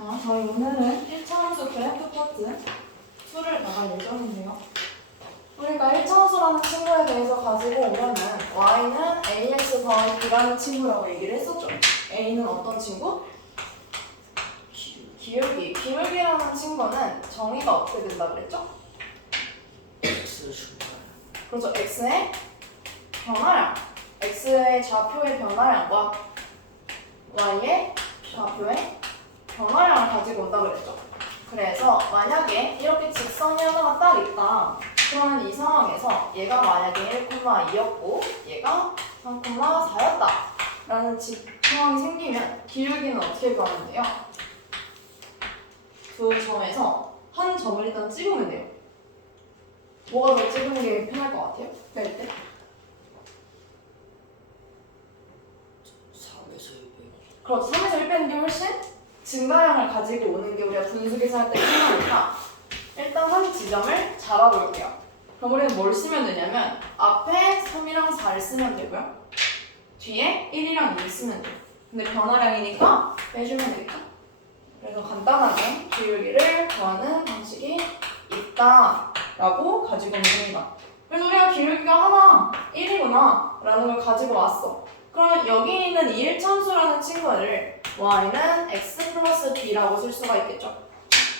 자, 저희 오늘은 1차 함수 그래프 파트 2를 나갈 예정인데요. 우리가 1차 함수라는 친구에 대해서 가지고 오면은 y는 ax 더하기 b라는 친구라고 얘기를 했었죠. a는 어떤 친구? 기울기. 기울기라는 친구는 정의가 어떻게 된다고 그랬죠? 그렇죠. x의 변화량. x의 좌표의 변화량과 y의 좌표의 변화량을 가지고 온다고 그랬죠. 그래서 만약에 이렇게 직선이 하나가 딱 있다. 그러면 이 상황에서 얘가 만약에 1,2였고 얘가 3,4였다 라는 상황이 생기면 기울기는 어떻게 구하면 돼요? 두 점에서 한 점을 일단 찍으면 돼요. 뭐가 더 찍는 게 편할 것 같아요? 뺄 때? 3에서 100. 그렇죠. 3에서 1 빼는 게 훨씬 증가량을 가지고 오는 게 우리가 분수계산할 때 필요하니까 일단 한 지점을 잡아볼게요. 그럼 우리는 뭘 쓰면 되냐면 앞에 3이랑 4를 쓰면 되고요. 뒤에 1이랑 2를 쓰면 돼요. 근데 변화량이니까 빼주면 되겠죠. 그래서 간단하게 기울기를 구하는 방식이 있다라고 가지고 오는 겁니다. 그래서 우리가 기울기가 하나 1이구나 라는 걸 가지고 왔어. 그러면 여기 있는 이 1참수라는 친구를 y는 x 플러스 b라고 쓸 수가 있겠죠.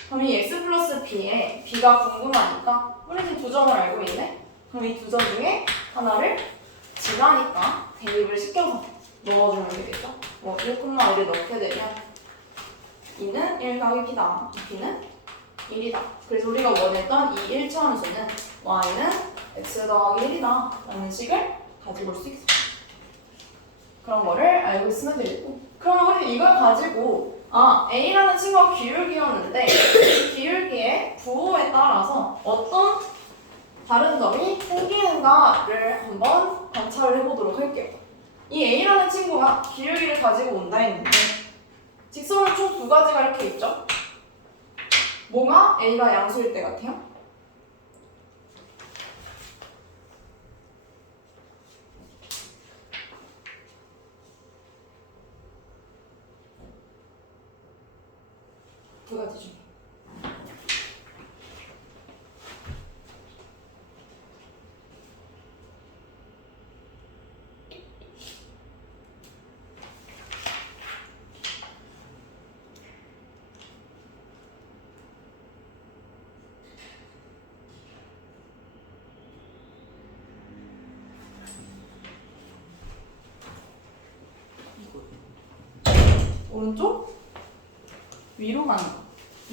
그럼 이 x 플러스 b에 b가 궁금하니까 우리는 두 점을 알고 있네. 그럼 이 두 점 중에 하나를 지나니까 대입을 시켜서 넣어주면 되겠죠. 뭐 1,1을 넣게 되면 2는 1 더하기 b다. b는 1이다. 그래서 우리가 원했던 이 1차 함수는 y는 x 더하기 1이다 라는 식을 가지고 올 수 있어. 그런 거를 알고 있으면 되겠고, 그럼 우리 이걸 가지고 A라는 친구가 기울기였는데 이 기울기의 부호에 따라서 어떤 다른 점이 생기는가를 한번 관찰을 해보도록 할게요. 이 A라는 친구가 기울기를 가지고 온다 했는데 직선은 총 두 가지가 이렇게 있죠. 뭐가 A가 양수일 때 같아요? 두 가지 중에 오른쪽 위로 가는 거.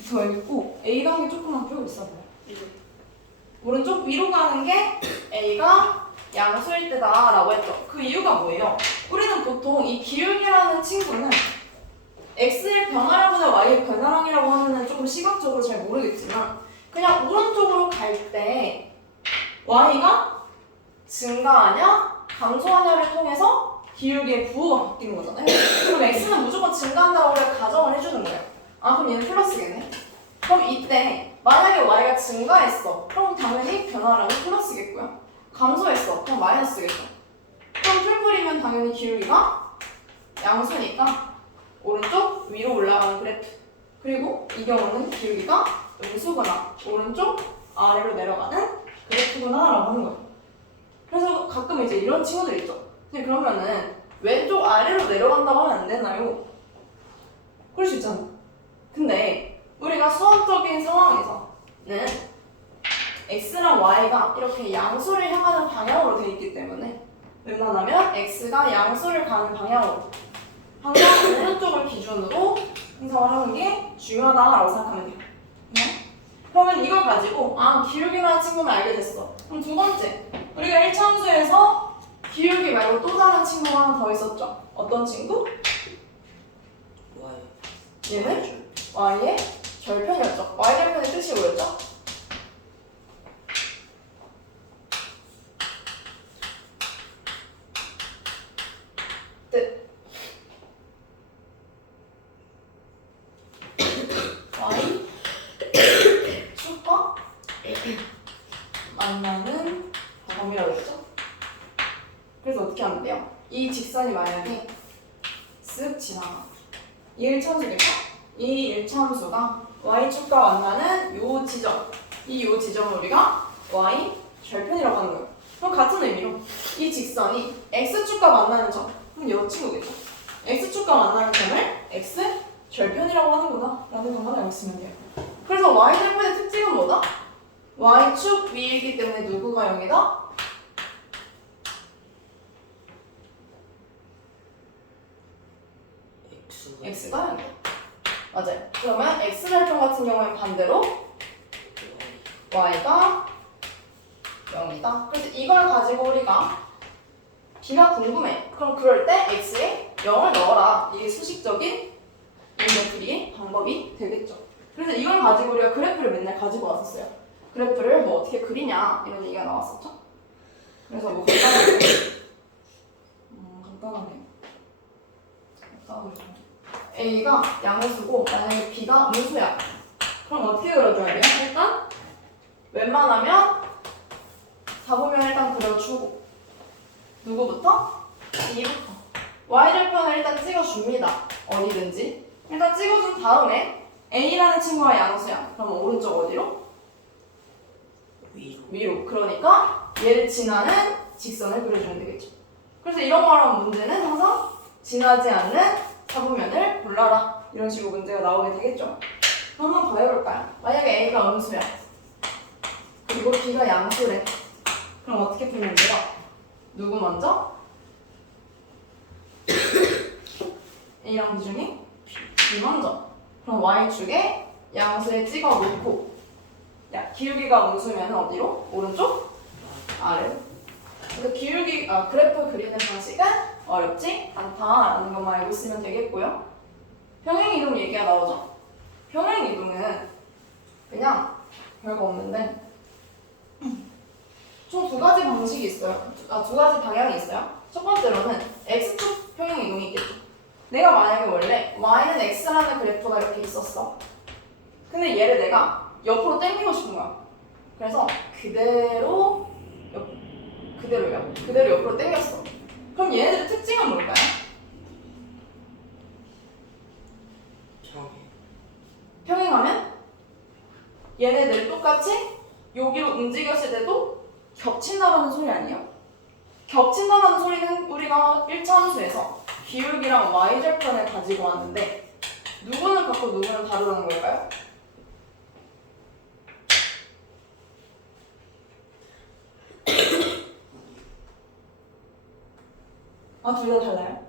저 여기 꼭 A 단계 조금만 펴고 있어봐요. 오른쪽 위로 가는 게 A가 양수일 때다라고 했죠. 그 이유가 뭐예요? 우리는 보통 이 기울기라는 친구는 X의 변화량보다 Y의 변화량이라고 하면은 조금 시각적으로 잘 모르겠지만 그냥 오른쪽으로 갈 때 Y가 증가하냐 감소하냐를 통해서 기울기의 부호가 바뀌는 거잖아요. 그럼 X는 무조건 증가한다고 우리가 가정을 해주는 거예요. 그럼 얘는 플러스겠네. 그럼 이때 만약에 y가 증가했어. 그럼 당연히 변화량은 플러스겠고요. 감소했어. 그럼 마이너스겠죠. 그럼 풀풀이면 당연히 기울기가 양수니까 오른쪽 위로 올라가는 그래프. 그리고 이 경우는 기울기가 음수거나 오른쪽 아래로 내려가는 그래프구나 라고 하는 거예요. 그래서 가끔 이제 이런 친구들 있죠. 근데 그러면은 왼쪽 아래로 내려간다고 하면 안 되나요? 그럴 수 있잖아. 근데 우리가 수학적인 상황에서는 x랑 y가 이렇게 양수를 향하는 방향으로 되어 있기 때문에 웬만하면 x가 양수를 가는 방향으로 항상 오른쪽을 기준으로 형성을 하는 게 중요하다고 생각하면 돼요. 그러면 이걸 가지고 기울기라는 친구는 알게 됐어. 그럼 두 번째, 우리가 1차 함수에서 기울기 말고 또 다른 친구가 하나 더 있었죠. 어떤 친구? Y. 얘는 y의 절편이었죠. y 절편의 뜻이 뭐였죠? 뜻. y 축과 만나는 범위라고 했죠. 그래서 어떻게 하면 돼요? 이 직선이 만약에 쓱 지나가. 이 1차원이겠죠? 이 일차함수가 y축과 만나는 요 지점, 요 지점을 우리가 y 절편이라고 하는 거예요. 그럼 같은 의미로 이 직선이 x축과 만나는 점, 그럼 이 친구겠죠. x축과 만나는 점을 x 절편이라고 하는구나 라는 것만 알고 있으면 돼요. 그래서 y절편의 특징은 뭐다? y축 위이기 때문에 누구가 0이다? x가 0이다. 맞아요. 그러면 x절편 같은 경우엔 반대로 y가 0이다. 그래서 이걸 가지고 우리가 b가 궁금해. 그럼 그럴 때 x에 0을 넣어라. 이게 수식적인 문제풀이 방법이 되겠죠. 그래서 이걸 가지고 우리가 그래프를 맨날 가지고 왔었어요. 그래프를 뭐 어떻게 그리냐 이런 얘기가 나왔었죠. 그래서 뭐 간단하게 A가 양수고 만약에 B가 음수야. 그럼 어떻게 그려줘야 돼요? 일단 웬만하면 4보면 일단 그려주고 누구부터? B부터 Y절편을 일단 찍어줍니다. 어디든지 일단 찍어준 다음에 A라는 친구가 양수야. 그럼 오른쪽 어디로? 위로. 그러니까 얘를 지나는 직선을 그려주면 되겠죠. 그래서 이런 거랑 문제는 항상 지나지 않는 사분면을 골라라. 이런 식으로 문제가 나오게 되겠죠. 그럼 한번 더 해볼까요? 만약에 A가 음수야. 그리고 B가 양수래. 그럼 어떻게 풀면 돼요? 누구 먼저? A랑 B 중에 B 먼저. 그럼 Y축에 양수에 찍어 놓고 야, 기울기가 음수면 어디로? 오른쪽? 아래로. 그래서 그래프 그리는 방식은 어렵지 않다라는 것만 알고 있으면 되겠고요. 평행이동 얘기가 나오죠. 평행이동은 그냥 별거 없는데 총 두 가지 방식이 있어요. 두 가지 방향이 있어요. 첫 번째로는 x축 평행이동이 있겠죠. 내가 만약에 원래 y는 x라는 그래프가 이렇게 있었어. 근데 얘를 내가 옆으로 당기고 싶은 거야. 그래서 그대로 옆으로 당겼어. 그럼 얘네들의 특징은 뭘까요? 평행하면 얘네들 똑같이 여기로 움직였을 때도 겹친다라는 소리 아니에요? 겹친다라는 소리는 우리가 1차 함수에서 기울기랑 y절편을 가지고 왔는데 누구는 같고 누구는 다르다는 걸까요? 둘 다 달라요?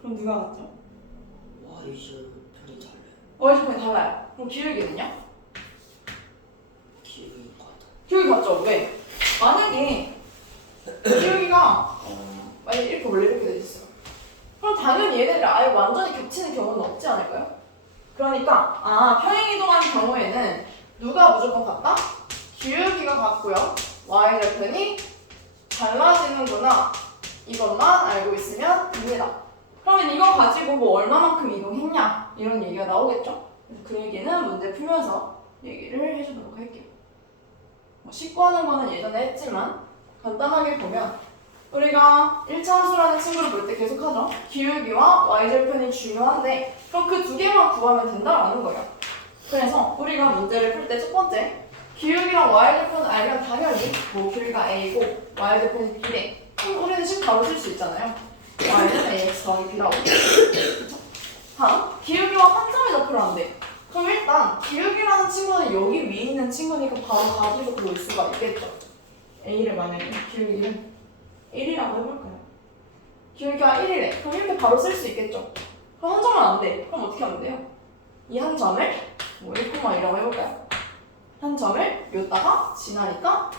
그럼 누가 같죠? y절편이 달라요. y절편이 달라요. 그럼 기울기는요? 기울기 같아. 기울기 같죠? 왜? 만약에 기울기가 만약에 이렇게 원래 이렇게 돼 있어요. 그럼 당연히 얘네들이 아예 완전히 겹치는 경우는 없지 않을까요? 그러니까 평행이동하는 경우에는 누가 무조건 같다? 기울기가 같고요. y절편이 달라지는구나. 이것만 알고 있으면 됩니다. 그러면 이거 가지고 뭐 얼마만큼 이동했냐 이런 얘기가 나오겠죠? 그 얘기는 문제 풀면서 얘기를 해주도록 할게요. 씻고 하는 거는 예전에 했지만 간단하게 보면 우리가 1차 함수라는 친구를 볼 때 계속 하죠. 기울기와 y절편이 중요한데 그럼 그 두 개만 구하면 된다라는 거예요. 그래서 우리가 문제를 풀 때 첫 번째 기울기랑 y절편을 알면 당연히 뭐 기울기가 a고 y절편이 b래. 그럼 우리는 식 바로 쓸 수 있잖아요. y는 ax 더하기 b라고. 다음 기울기와 한 점의 좌표를 안 돼. 그럼 일단 기울기라는 친구는 여기 위에 있는 친구니까 바로 가지고 그럴 수가 있겠죠. a를 만약에 기울기를 1이라고 해볼까요? 기울기가 1이래. 그럼 이렇게 바로 쓸 수 있겠죠. 그럼 한 점은 안 돼. 그럼 어떻게 하면 돼요? 이 한 점을 1,2라고 해볼까요? 한 점을 여기다가 지나니까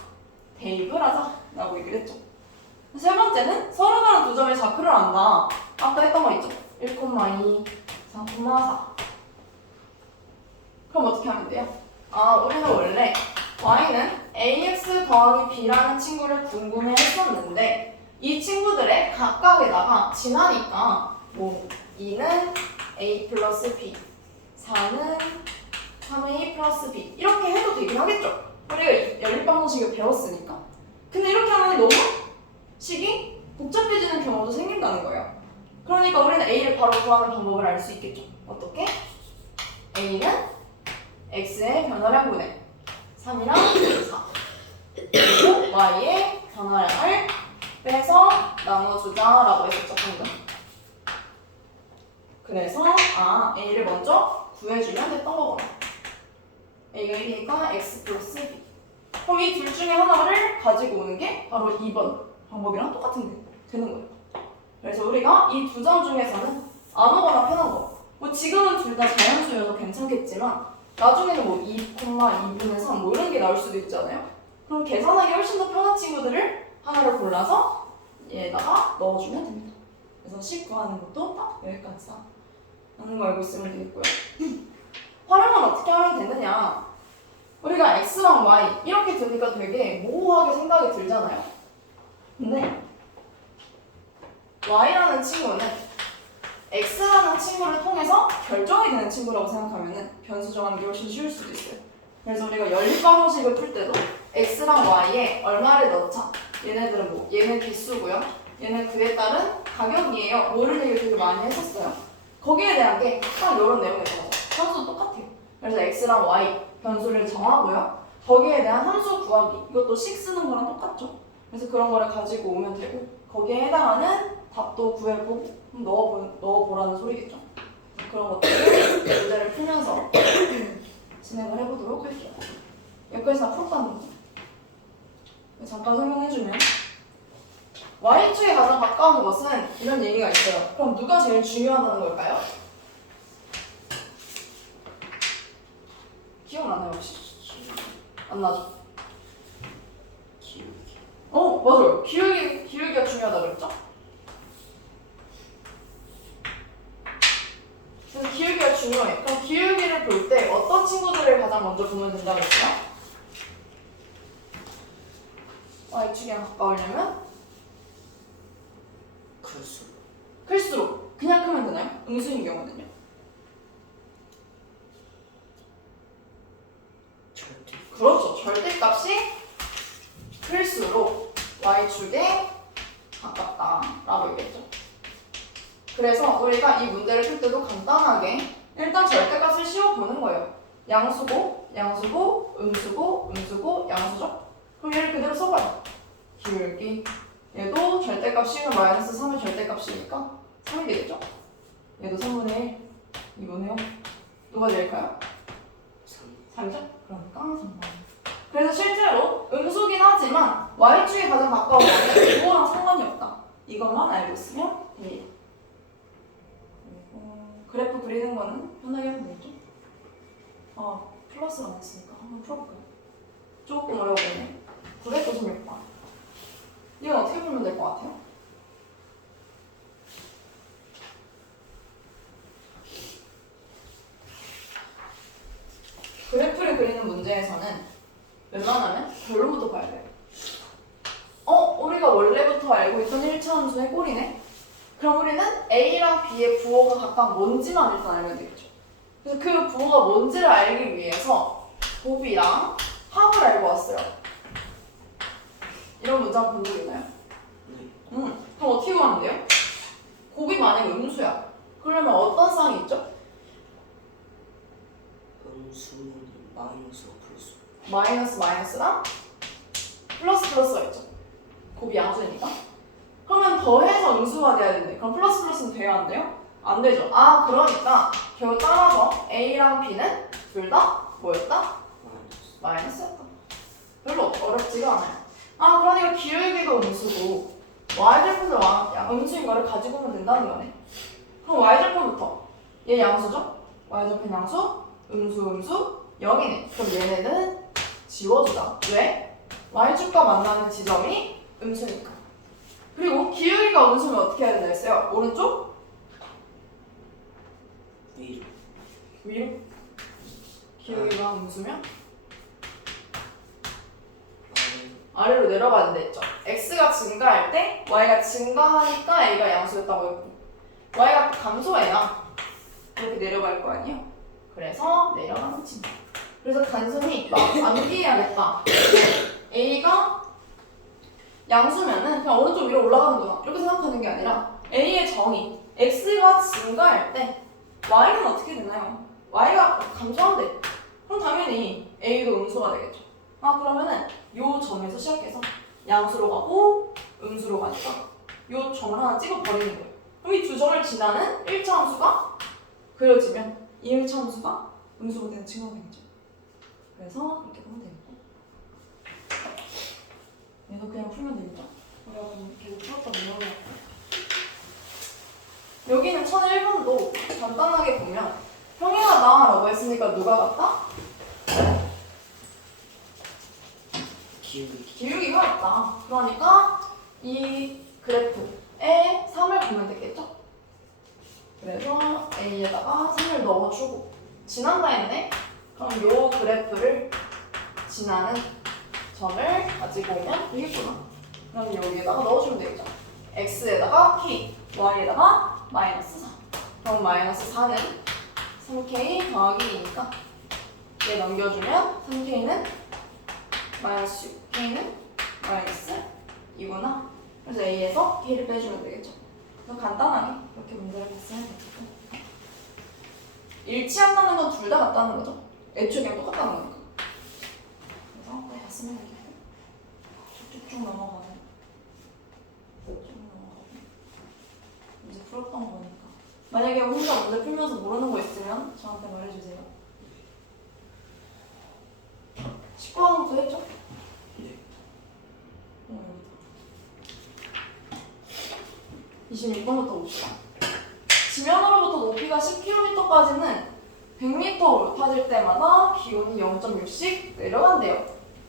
대입을 하자 라고 얘기를 했죠. 세 번째는 서로 다른 두 점의 좌표를 안다. 아까 했던 거 있죠? 1,2, 4,4. 그럼 어떻게 하면 돼요? 우리는 원래 y는 ax 더하기 b라는 친구를 궁금해 했었는데 이 친구들의 각각에다가 지나니까 뭐 2는 a 플러스 b, 4는 3a 플러스 b 이렇게 해도 되긴 하겠죠? 우리가 연립방정식을 배웠으니까. 근데 이렇게 하면 너무 식이 복잡해지는 경우도 생긴다는 거예요. 그러니까 우리는 a를 바로 구하는 방법을 알 수 있겠죠. 어떻게? A는 X의 변화량분의 3이랑 4 그리고 Y의 변화량을 빼서 나눠주자라고 했었죠 방금. 그래서 A를 먼저 구해주면 됐던 거구나. A가 1이니까 X 플러스 B. 그럼 이 둘 중에 하나를 가지고 오는 게 바로 2번 방법이랑 똑같은 게 되는 거예요. 그래서 우리가 이 두 점 중에서는 아무거나 편한 거. 뭐 지금은 둘 다 자연수여서 괜찮겠지만 나중에는 뭐 2,2분의 3 뭐 이런 게 나올 수도 있잖아요. 그럼 계산하기 훨씬 더 편한 친구들을 하나를 골라서 얘에다가 넣어주면 됩니다. 그래서 10 구하는 것도 딱 여기까지 하는 거 알고 있으면 되겠고요. 활용은 어떻게 하면 되느냐? 우리가 X랑 Y 이렇게 들으니까 되게 모호하게 생각이 들잖아요. 근데 Y라는 친구는 X라는 친구를 통해서 결정이 되는 친구라고 생각하면 변수 정하는 게 훨씬 쉬울 수도 있어요. 그래서 우리가 연립방정식을 풀 때도 X랑 Y에 얼마를 넣자. 얘네들은 뭐 얘는 비수고요. 얘는 그에 따른 가격이에요. 뭐를 얘기 되게 많이 했었어요. 거기에 대한 게 딱 이런 내용이 있어서 함수도 똑같아요. 그래서 X랑 Y 변수를 정하고요. 거기에 대한 함수 구하기. 이것도 식 쓰는 거랑 똑같죠. 그래서 그런 거를 가지고 오면 되고 거기에 해당하는 답도 구해보고 넣어보라는 소리겠죠. 그런 것들을 문제를 풀면서 진행을 해보도록 할게요. 여기까지 다 풀었다는 거죠. 잠깐 설명해주면 Y축에 가장 가까운 것은 이런 얘기가 있어요. 그럼 누가 제일 중요하다는 걸까요? 기억나나요 혹시? 안 나죠? 기울기. 맞아요. 기울기가 중요하다 그랬죠? 그래서 기울기가 중요해. 그럼 기울기를 볼 때 어떤 친구들을 가장 먼저 보면 된다고 했어요? Y축이랑 가까우려면 클수록 그냥 크면 되나요? 음수인 경우는요? 절대. 그렇죠. 절대값이 클수록 Y축에 가깝다라고 얘기했죠. 그래서 우리가 이 문제를 풀 때도 간단하게 일단 절대값을 씌워보는 거예요. 양수고, 양수고, 음수고, 음수고, 양수죠? 그럼 얘를 그대로 써봐요. 기울기. 얘도 절대값 씌우면 마이너스 3의 절대값이니까 3이 되겠죠? 얘도 3분의 1, 2분의 0. 누가 될까요? 3이죠? 그러니까 3번. 그래서 실제로 음수긴 하지만 Y축에 가장 가까운 거는 이거랑 상관이 없다. 이것만 알고 있으면 돼요. 그래프 그리는 거는 편하게 하면 되죠? 플러스가 나왔으니까 한번 풀어볼까요? 조금 어려워 보이네. 996번. 이건 어떻게 풀면 될 것 같아요? 그래프를 그리는 문제에서는 웬만하면 결론부터 봐야 돼요. 우리가 원래부터 알고 있던 1차 함수의 꼴이네? 그럼 우리는 A랑 B의 부호가 각각 뭔지만 일단 알면 되겠죠. 그래서 그 부호가 뭔지를 알기 위해서 곱이랑 합을 알고 왔어요. 이런 문장 본 적 있나요? 그럼 어떻게 구하면 돼요? 곱이 만약에 음수야. 그러면 어떤 쌍이 있죠? 음수는 마이너스와 플러스. 마이너스 마이너스랑 플러스가 있죠. 곱이 양수니까. 그러면 더해서 음수가 돼야 되는데 그럼 플러스는 돼야 안 돼요? 안 되죠. 그러니까 결국 따라서 A랑 B는 둘 다 뭐였다? 마이너스였다. 별로 어렵지가 않아요. 그러니까 기울기가 음수고 y절편을 음수인 거를 가지고 오면 된다는 거네. 그럼 y절편부터 얘 양수죠? y절편 양수, 음수 0이네. 그럼 얘네는 지워주자. 왜? y축과 만나는 지점이 음수니까. 그리고 기울기가 음수면 어떻게 해야 된다 했어요? 오른쪽? 위로? 기울기가 음수면? 아래로 내려가야 된다 했죠. x가 증가할 때 y가 증가하니까 a가 양수였다고 했고 y가 감소해야 이렇게 내려갈 거 아니에요? 그래서 내려가는 친구. 그래서 단순히 암기해야겠다. a가 양수면은 그냥 오른쪽 위로 올라가는구나 이렇게 생각하는 게 아니라 a의 정의 x가 증가할 때 y는 어떻게 되나요? y가 감소한대. 그럼 당연히 a도 음수가 되겠죠. 아 그러면은 요 점에서 시작해서 양수로 가고 음수로 가니까 요 점을 하나 찍어버리는 거예요. 그럼 이 두 점을 지나는 1차 함수가 그려지면 이 1차 함수가 음수가 되는 친구가 되겠죠. 그래서 이렇게 보면 되겠고 얘도 그냥 풀면 되겠죠. 우리가 그럼 계속 풀었다 넘어가요. 여기는 1001번도 간단하게 보면 평행하다 라고 했으니까 누가 같다? 기울기가 같다. 그러니까 이 그래프에 3을 보면 되겠죠? 그래서 A에다가 3을 넣어주고 지난다 했네? 그럼 요 그래프를 지나는 점을 가지고 오면 되겠구나. 그럼 여기에다가 넣어주면 되겠죠? X에다가 K, Y에다가 마이너스 4. 그럼 마이너스 4는 3K 더하기 2니까 얘 넘겨주면 3K는 마이너스 6K는 마이너스 2구나. 그래서 A에서 K를 빼주면 되겠죠. 그래서 간단하게 이렇게 문제를 봤으면 되겠고 일치한다는 건 둘 다 같다는 거죠. 애초에 그냥 똑같다는 거니까. 그래서 그냥 봤으면 되겠고 쭉쭉 넘어가는 이제 풀었던 거니까. 만약에 혼자 문제 풀면서 모르는 거 있으면 저한테 말해주세요. 19화부터 했죠? 네. 26번부터 봅시다. 지면으로부터 높이가 10km까지는 100m 높아질 때마다 기온이 0.6씩 내려간대요.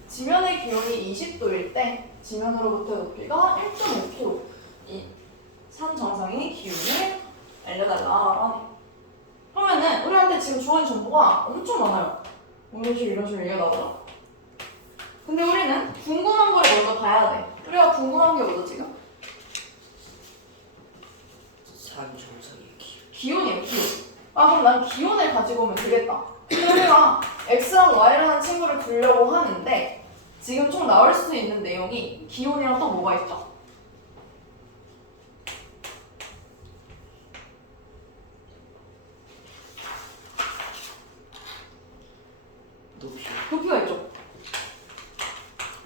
지면의 기온이 20도일 때 지면으로부터 높이가 1.5km 이 산 정상의 기온을 알려달라고 하네요. 그러면은 우리한테 지금 주어진 정보가 엄청 많아요. 이런 식으로 얘기가 나오죠. 근데 우리는 궁금한 걸 먼저 봐야 돼. 우리가 궁금한 게 뭐죠 지금? 산 정상의 기온이에요, 기온. 아 그럼 난 기온을 가지고 오면 되겠다. 근데 우리가 x랑 y라는 친구를 두려고 하는데 지금 총 나올 수 있는 내용이 기온이랑 또 뭐가 있죠? 높이가 있죠?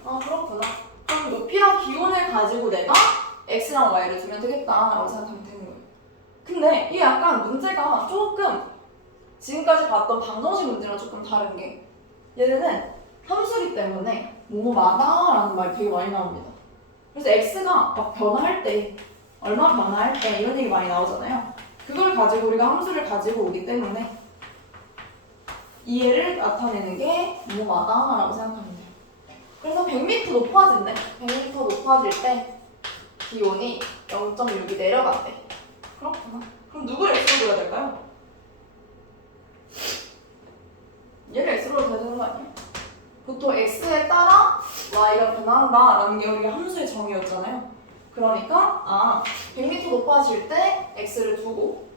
아 그렇구나. 그럼 높이랑 기온을 가지고 내가 x랑 y를 두면 되겠다라고 생각하면 되는 거예요. 근데 이게 약간 문제가 조금 지금까지 봤던 방정식 문제랑 조금 다른 게 얘네는 함수기 때문에 뭐뭐마다 라는 말이 되게 많이 나옵니다. 그래서 x가 막 변화할 때 얼마 변화할 때 이런 얘기 많이 나오잖아요. 그걸 가지고 우리가 함수를 가지고 오기 때문에 이해를 나타내는 게 뭐뭐마다 라고 생각하면 돼요. 그래서 100m 높아진대. 100m 높아질 때 기온이 0.6이 내려간대. 그렇구나. 그럼 누구를 x로 둬야 될까요? 얘를 x로 둬야 되는 거 아니에요? 보통 x에 따라 y가 변화한다라는 게 우리가 함수의 정의였잖아요. 그러니까 100m 높아질 때 x를 두고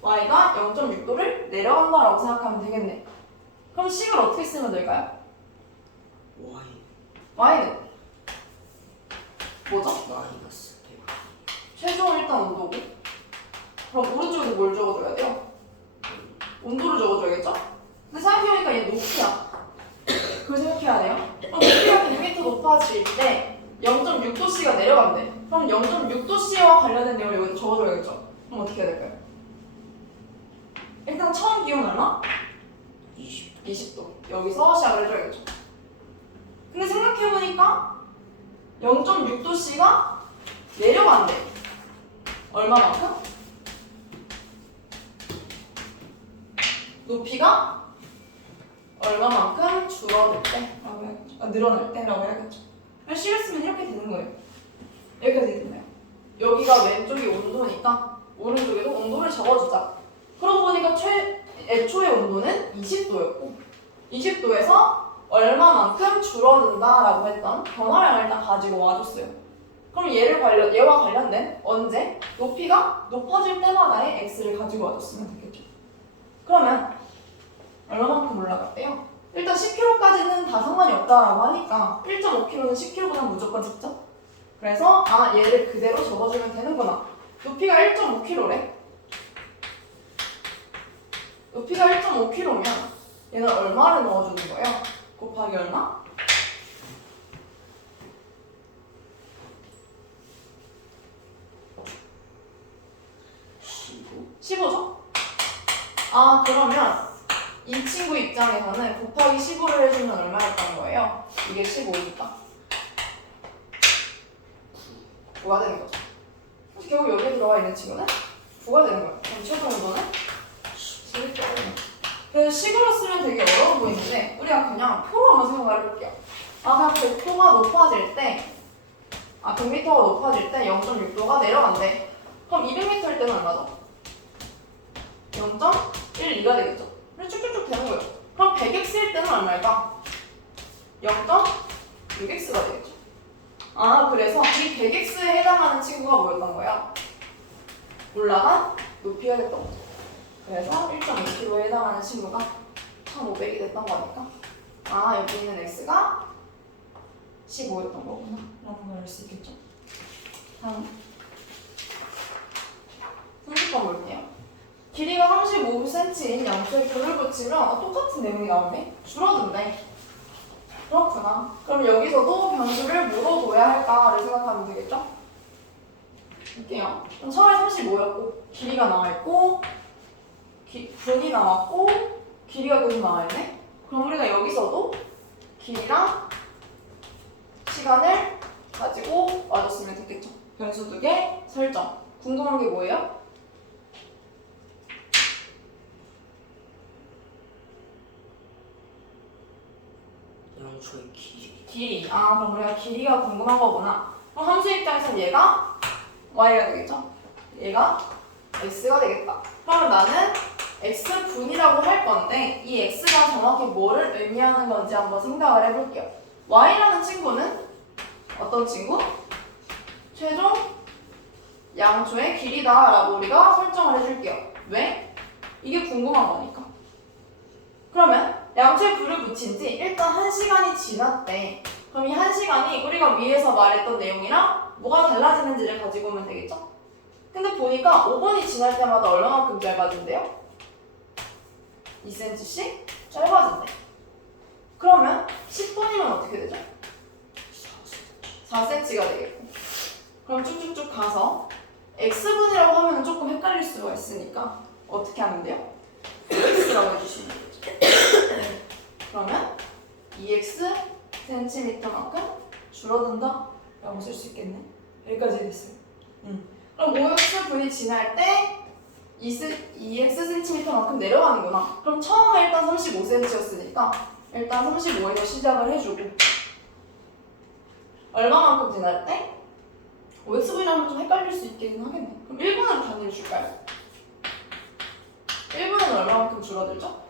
y가 0.6도를 내려간다라고 생각하면 되겠네. 그럼 식을 어떻게 쓰면 될까요? y는 뭐죠? 마이너스 100. 최종 일단 온도고. 그럼 오른쪽에 뭘 적어줘야 돼요? 온도를 적어줘야겠죠? 근데 생각해보니까 얘 높이야. 그걸 생각해야 돼요. 그럼 높이가 100m 높아질 때 0.6도씨가 내려간대. 그럼 0.6도씨와 관련된 내용을 여기다 적어줘야겠죠? 그럼 어떻게 해야 될까요? 일단 처음 기온 얼마? 20도. 여기서 시작을 해줘야겠죠. 근데 생각해보니까 0.6도씨가 내려간대. 얼마만큼? 높이가 얼마만큼 줄어들 때라고 해야겠죠. 늘어날 때라고 해야겠죠. 식을 쓰면 이렇게 되는 거예요. 여기까지 됐나요? 여기가 왼쪽이 온도니까 오른쪽에도 온도를 적어주자. 그러고 보니까 애초의 온도는 20도였고 20도에서 얼마만큼 줄어든다라고 했던 변화량을 일단 가지고 와줬어요. 그럼 얘와 관련된 언제 높이가 높아질 때마다의 x를 가지고 와줬으면 되겠죠. 그러면 얼마만큼 올라갔대요? 일단 10kg까지는 다 상관이 없다라고 하니까 1.5kg는 10kg보다 무조건 작죠? 그래서 얘를 그대로 적어주면 되는구나. 높이가 1.5kg래. 높이가 1.5km면 얘는 얼마를 넣어주는 거예요? 곱하기 얼마? 15죠? 아, 그러면 이 친구 입장에서는 곱하기 15를 해주면 얼마였던 거예요? 이게 15니까 9가 되는 거죠. 그래서 결국 여기에 들어가 있는 친구는 9가 되는 거예요. 그럼 최종 온도는 11도. 그래서 식으로 쓰면 되게 어려워 보이는데 우리가 그냥 표로 한번 생각을 해볼게요. 아, 그냥 100도가 높아질 때 100m가 높아질 때 0.6도가 내려간대. 그럼 200m일 때는 얼마죠? 0.12가 되겠죠. 그래서 쭉쭉쭉 되는 거예요. 그럼 100x일 때는 얼마일까? 0.6x가 되겠죠. 아, 그래서 이 100x에 해당하는 친구가 뭐였던 거예요? 올라간 높이가 됐던 거죠. 그래서 1.2km에 해당하는 친구가 1500이 됐던 거니까 아, 여기 있는 x가 15였던 거구나 라는 걸 알 수 있겠죠. 다음 30번 볼게요. 길이가 35cm인 양초에 귤을 붙이면 똑같은 내용이 나오네? 줄어든대. 그렇구나. 그럼 여기서도 변수를 뭐로 둬야 할까를 생각하면 되겠죠? 볼게요. 그럼 처음에 35였고 길이가 나와있고 분이 나왔고 길이가 계속 나와있네? 그럼 우리가 여기서도 길이랑 시간을 가지고 와줬으면 됐겠죠? 변수 2개 설정. 궁금한 게 뭐예요? 양초의 길이. 길이. 아, 그럼 우리가 길이가 궁금한 거구나. 그럼 함수 입장에서는 얘가 y가 되겠죠? 얘가 x가 되겠다. 그러면 나는 x분이라고 할 건데 이 x가 정확히 뭐를 의미하는 건지 한번 생각을 해볼게요. y라는 친구는 어떤 친구? 최종 양초의 길이다 라고 우리가 설정을 해줄게요. 왜? 이게 궁금한 거니까. 그러면 양초에 불을 붙인 지 일단 1시간이 지났대. 그럼 이 1시간이 우리가 위에서 말했던 내용이랑 뭐가 달라지는지를 가지고 오면 되겠죠? 근데 보니까 5분이 지날 때마다 얼마만큼 짧아진대요? 2cm씩 짧아진대. 그러면 10분이면 어떻게 되죠? 4cm가 되겠고. 그럼 쭉쭉쭉 가서 x분이라고 하면 조금 헷갈릴 수가 있으니까 어떻게 하면 돼요? x라고 해주시면 되죠. 그러면 2x cm만큼 줄어든다 라고 쓸 수 있겠네. 여기까지 됐어요. 그럼 5x 분이 지날 때 2x cm만큼 내려가는구나. 그럼 처음에 일단 35cm였으니까 일단 35에서 시작을 해주고 얼마만큼 지날 때? 5x분이라면 좀 헷갈릴 수 있긴 하겠네. 그럼 1분으로 단위를 줄까요? 1분은 얼마만큼 줄어들죠?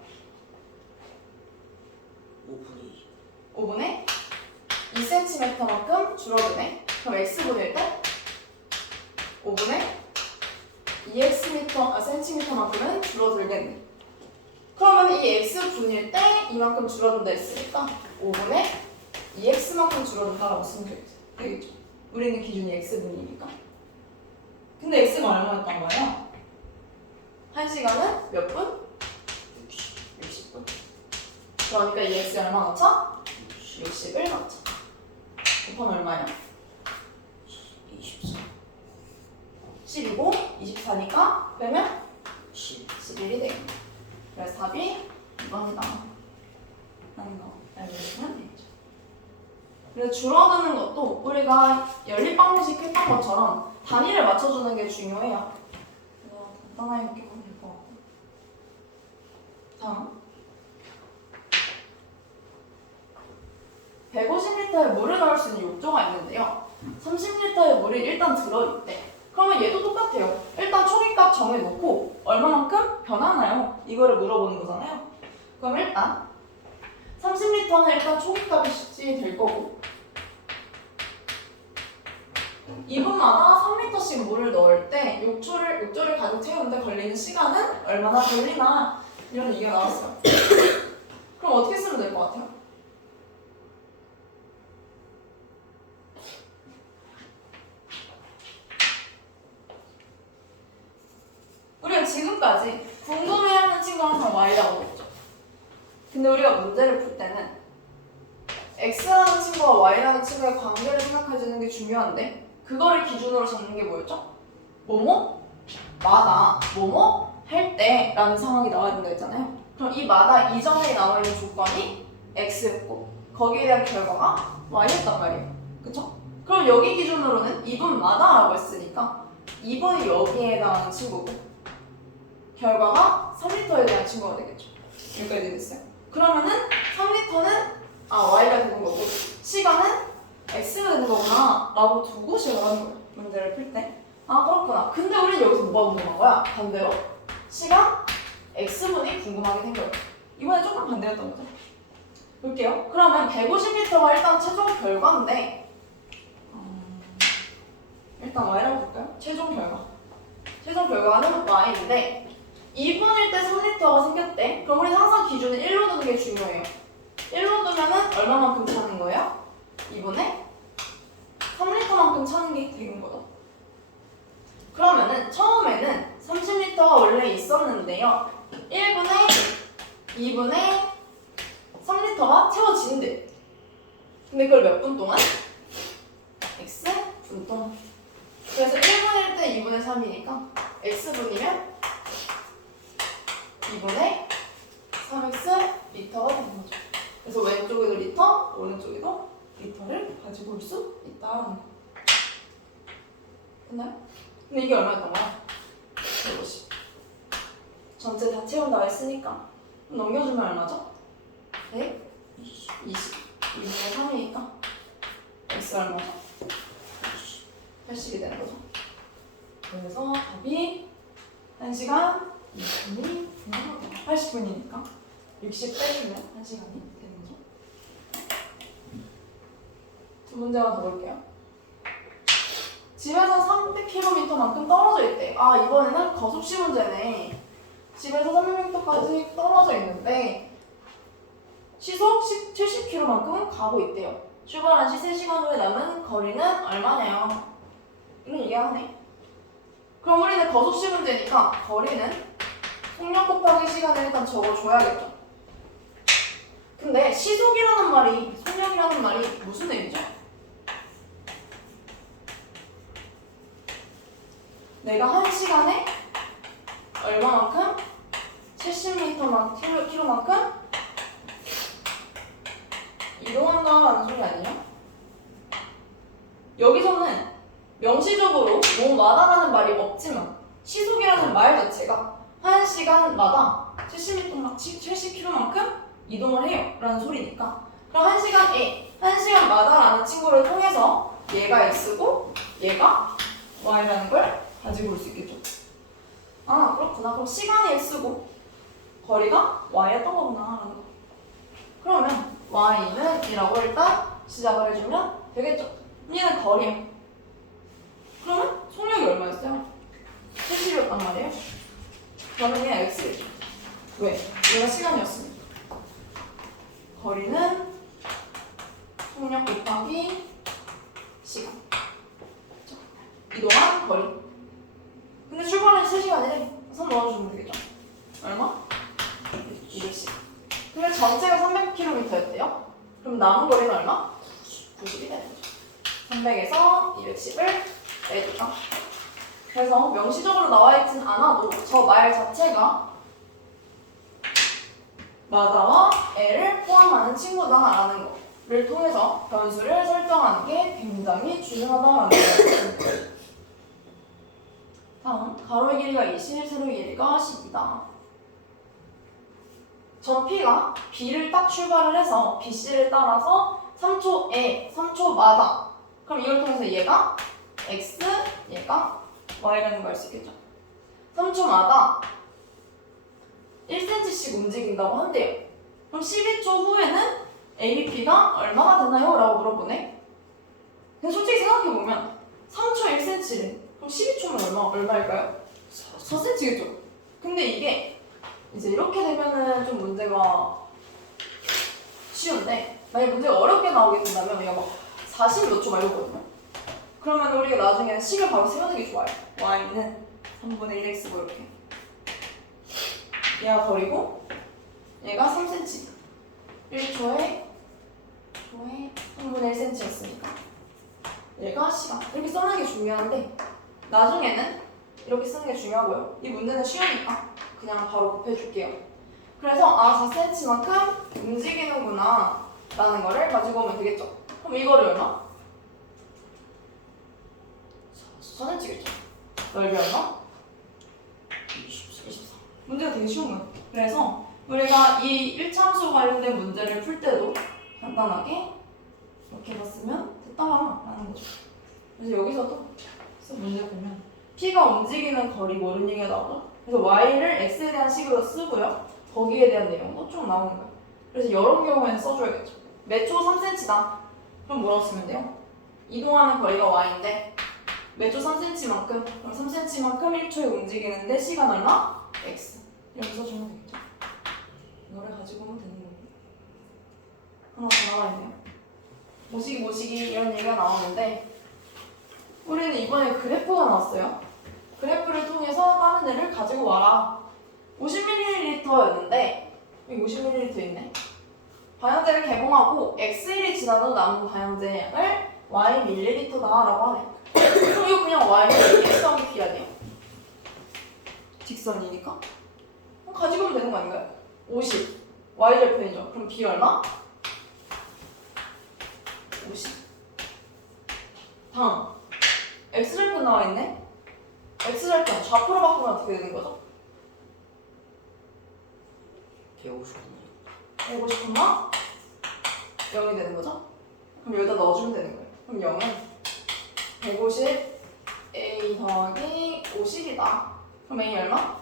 5분에 2cm만큼 줄어드네. 그럼 x분일 때 5분에 2cm만큼은 줄어들겠네. 그러면 이 x분일 때 이만큼 줄어든다 했으니까 5분에 2x만큼 줄어든다라고 쓰면 되겠죠. 우리는 기준이 x분이니까. 근데 x가 얼마였던 거예요? 1시간은 몇 분? 60분. 그러니까 이 x 얼마 넣자? 60을 넣자. 곱하면 얼마야? 24. 10이고 24니까 빼면 10. 11이 되겠네. 그래서 답이 2번이다 라는 거 알고 계시면 되겠죠. 그래서 줄어드는 것도 우리가 연립방정식 했던 것처럼 단위를 맞춰주는 게 중요해요. 그래서 간단하게 이렇게 보면 될 것 같고. 다음 150리터의 물을 넣을 수 있는 욕조가 있는데요. 30리터의 물이 일단 들어있대. 그러면 얘도 똑같아요. 일단 초기값 정해놓고 얼마만큼 변하나요? 이거를 물어보는 거잖아요. 그럼 일단 30리터는 일단 초기값이 될 거고 2분마다 3리터씩 물을 넣을 때 욕조를 가득 채우는데 걸리는 시간은 얼마나 걸리나 이런 얘기가 나왔어요. 그럼 어떻게 쓰면 될 것 같아요? 우리가 지금까지 궁금해하는 친구 항상 근데 우리가 문제를 풀 때는 x라는 친구와 y라는 친구의 관계를 생각해주는 게 중요한데 그거를 기준으로 잡는 게 뭐였죠? 뭐뭐? 마다 뭐뭐 할 때라는 상황이 나와야 된다 했잖아요. 그럼 이 마다 이전에 나와 있는 조건이 x였고 거기에 대한 결과가 y였단 말이에요. 그쵸? 그럼 여기 기준으로는 2분마다라고 했으니까 2분이 여기에 해당하는 친구고 결과가 3리터에 대한 친구가 되겠죠. 여기까지 됐어요? 그러면은 3리터는 y가 되는 거고 시간은 x가 되는 거구나 라고 두고 시작을 하는 거예요. 문제를 풀 때. 그렇구나. 근데 우리는 여기서 뭐가 궁금한 거야? 반대로 시간 x분이 궁금하게 된 거예요. 이번에 조금 반대였던 거죠. 볼게요. 그러면 150m가 일단 최종 결과인데 일단 y라고 볼까요? 최종 결과. 최종 결과는 y인데 2분일 때 3리터가 생겼대. 그럼 우리 항상 기준은 1로 두는 게 중요해요. 1로 두면은 얼마만큼 차는 거예요? 2분에 3리터만큼 차는 게 되는 거죠. 그러면은 처음에는 30리터가 원래 있었는데요. 1분에 2분에 3리터가 채워진대. 근데 그걸 몇 분 동안? x 분 동안. 그래서 1분일 때 2분의 3이니까 x분이면 2분의 3x 리터가 되는 거죠. 그래서 왼쪽에도 리터, 오른쪽에도 리터를 가지고 올 수 있다는 거. 됐나요? 근데 이게 얼마였던 거야? 150. 전체 다 채운다 했으니까 넘겨주면 얼마죠? 120. 2분의 3이니까 x 얼마죠? 80이 되는 거죠. 그래서 답이 1시간 20분이 80분이니까 60 빼주면 1시간이 되는 거죠. 두 문제만 더 볼게요. 집에서 300km만큼 떨어져 있대. 이번에는 거sup시 문제네. 집에서 300m까지 떨어져 있는데 시속 70km만큼 가고 있대요. 출발한 시 3시간 후에 남은 거리는 얼마냐요? 이건 얘기하네. 그럼 우리는 거sup시 문제니까 거리는 속력 곱하기 시간을 일단 적어줘야겠죠. 근데 시속이라는 말이 속력이라는 말이 무슨 의미죠? 내가 1시간에 얼마만큼? 70km만큼 이동한다라는 소리 아니에요? 여기서는 명시적으로 뭐마다라는 말이 없지만 시속이라는 말 자체가 1시간마다 70km만큼 이동을 해요 라는 소리니까 그럼 1시간마다라는 친구를 통해서 얘가 x고 얘가 y라는 걸 가지고 올 수 있겠죠. 그렇구나. 그럼 시간이 x고 거리가 y였던 거구나 라는 거. 그러면 y는 이라고 일단 시작을 해주면 되겠죠. 얘는 거리야. 그러면 속력이 얼마였어요? 70이었단 말이에요. 그러면 얘는 x겠죠. 왜? 얘가 시간이었으니까. 거리는 속력 곱하기 시간. 그렇죠? 이동한 거리. 근데 출발은 3시간이래. 선 넣어주면 되겠죠. 얼마? 210. 근데 전체가 300km였대요. 그럼 남은 거리는 얼마? 90이 되는 거죠. 300에서 210을 빼주죠. 그래서 명시적으로 나와있진 않아도 저 말 자체가 마다와 L을 포함하는 친구다라는 거를 통해서 변수를 설정하는 게 굉장히 중요하다라는 거예요. 다음, 가로의 길이가 20, 세로의 길이가 10이다. 전 P가 B를 딱 출발을 해서 BC를 따라서 3초마다 그럼 이걸 통해서 얘가 X, 얘가 Y라는 걸 알 수 있겠죠. 3초마다 1cm씩 움직인다고 한대요. 그럼 12초 후에는 ABP가 얼마나 되나요? 라고 물어보네. 근데 솔직히 생각해보면 3초 1cm래. 그럼 12초면 얼마일까요? 4cm겠죠? 근데 이게 이제 이렇게 되면은 좀 문제가 쉬운데 만약 문제가 어렵게 나오게 된다면 얘가 막 40 몇 초 막 이러거든요. 그러면 우리가 나중에는 식을 바로 세우는 게 좋아요. y는 3분의 1x고 이렇게 얘가 거리고 얘가 3cm 1초에 3분의 1cm였으니까 얘가 시간. 이렇게 써는 게 중요한데 나중에는 이렇게 쓰는 게 중요하고요. 이 문제는 쉬우니까 그냥 바로 곱해줄게요. 그래서 4cm만큼 움직이는구나 라는 거를 가지고 오면 되겠죠. 그럼 이거를 얼마? 4cm겠죠. 넓이 얼마? 24. 문제가 되게 쉬운 거예요. 그래서 우리가 이 1참수 관련된 문제를 풀 때도 간단하게 이렇게 봤으면 됐다라는 거죠. 그래서 여기서도 문제 보면 P가 움직이는 거리 모르는 얘기가 나오죠. 그래서 Y를 X에 대한 식으로 쓰고요. 거기에 대한 내용도 쭉 나오는 거예요. 그래서 이런 경우에는 써줘야겠죠. 매초 3cm다. 그럼 뭐라고 쓰면 돼요? 이동하는 거리가 Y인데 매초 3cm만큼, 그럼 3cm만큼 1초에 움직이는데 시간 얼마? X. 이렇게 써주면 되겠죠. 이거를 가지고 오면 되는 거예요. 하나 더 나와 있네요. 모시기 이런 얘기가 나오는데 우리는 이번에 그래프가 나왔어요. 그래프를 통해서 다른 애를 가지고 와라. 50ml였는데 여기 50ml 있네. 방향제를 개봉하고 X1이 지나도 남은 방향제량을 Y ml다라고 하네. 그럼 이거 그냥 Y는 X하고 B야 돼요. 직선이니까. 그럼 가지고 오면 되는 거 아닌가요? 50. Y절편이죠. 그럼 B 얼마? 50. 다음. X절편 나와 있네. X절편 좌표로 바꾸면 어떻게 되는 거죠? 150콤마 0이 되는 거죠? 그럼 여기다 넣어주면 되는 거예요. 그럼 0은 150 A 더하기 50이다. 그럼 A 얼마?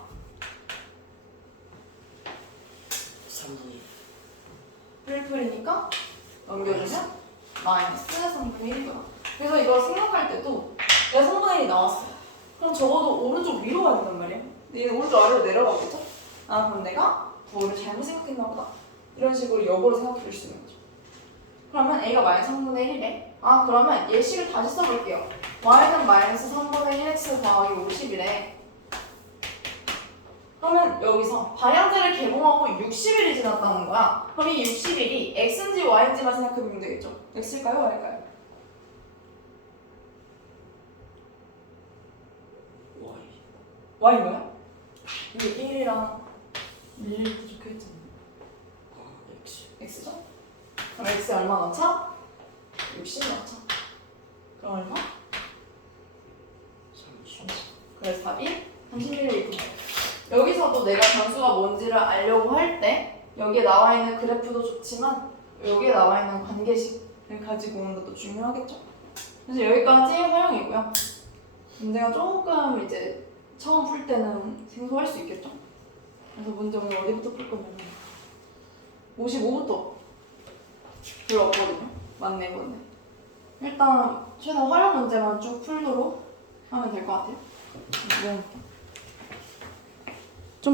3분의 1풀이니까 넘겨주면 마이너스 3분의 1이구나. 그래서 이거 생각할 때도 내가 3분의 1이 나왔어. 그럼 적어도 오른쪽 위로 가야 된단 말이야. 근데 얘는 오른쪽 아래로 내려가겠죠? 아 그럼 내가 부호를 잘못 생각했나 보다. 이런 식으로 역으로 생각해 줄 수 있는 거죠. 그러면 A가 마이너스 3분의 1이래. 아 그러면 예식을 다시 써볼게요. Y는 마이너스 3분의 1x 더하기 50이래. 그러면 여기서 방향제를 개봉하고 60일이 지났다는 거야. 그럼 이 60일이 X인지 Y인지만 생각해보면 되겠죠. X일까요? Y일까요? Y. Y인 거야? 여기 1이랑 1 적혀있잖아. X. X죠? 그럼 X 얼마 넣자? 60 넣자. 그럼 얼마? 30. 그래서 답이 31이고 여기서도 내가 변수가 뭔지를 알려고 할 때 여기에 나와 있는 그래프도 좋지만 여기에 나와 있는 관계식을 가지고 오는 것도 중요하겠죠. 그래서 여기까지 활용이고요. 문제가 조금 이제 처음 풀 때는 생소할 수 있겠죠. 그래서 문제 오늘 어디부터 풀 거냐면 55부터 별로 없거든요. 맞네 이거는. 일단 최대한 활용 문제만 쭉 풀도록 하면 될 것 같아요.